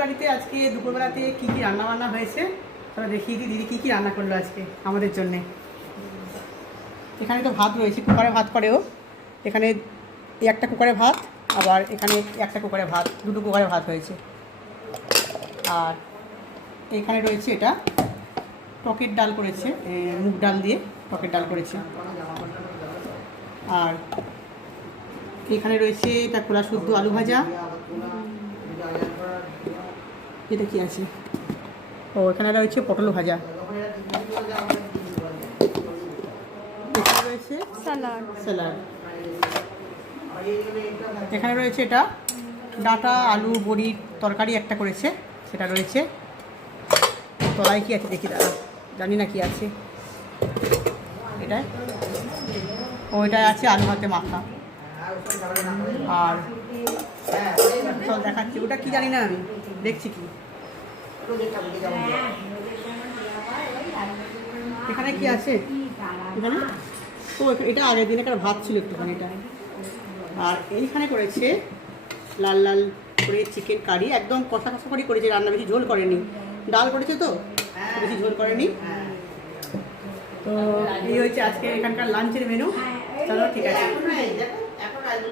বাড়িতে আজকে দুপুরবেলাতে কী কী রান্নাবান্না হয়েছে তাহলে দেখিয়ে দিই দিদি কী কী রান্না করলো আজকে আমাদের জন্যে। এখানে তো ভাত রয়েছে, কুকারে ভাত করেও। এখানে একটা কুকারে ভাত, আবার এখানে একটা কুকারে ভাত, দুটো কুকারে ভাত হয়েছে। আর এখানে রয়েছে এটা টকের ডাল করেছে, মুগ ডাল দিয়ে টকের ডাল করেছে। আর এখানে রয়েছে এটা খোলা শুদ্ধ আলু ভাজা। এটা কি আছে? ও এখানে রয়েছে পটল ভাজা। এখানে রয়েছে স্যালাড। এখানে রয়েছে এটা ডাঁটা আলু বড়ির তরকারি একটা করেছে, সেটা রয়েছে। তলায় কি আছে দেখি, দাঁড়া, জানি না কি আছে এটা। ওইটায় আছে আলু ভাতে মাখা। আর চল দেখাচ্ছি, ওটা কি জানি না, আমি দেখছি কি। এখানে কি আছে? এখানে ও এটা আগের দিন একটা ভাত ছিল একটুখানি এটা। আর এইখানে করেছে লাল লাল করে চিকেন কারি, একদম কষা কষা করে করেছে রান্না, বেশি ঝোল করেনি। ডাল করেছে তো বেশি ঝোল করেনি। তো এই হচ্ছে আজকে এখানকার লাঞ্চের মেনু। চলো ঠিক আছে।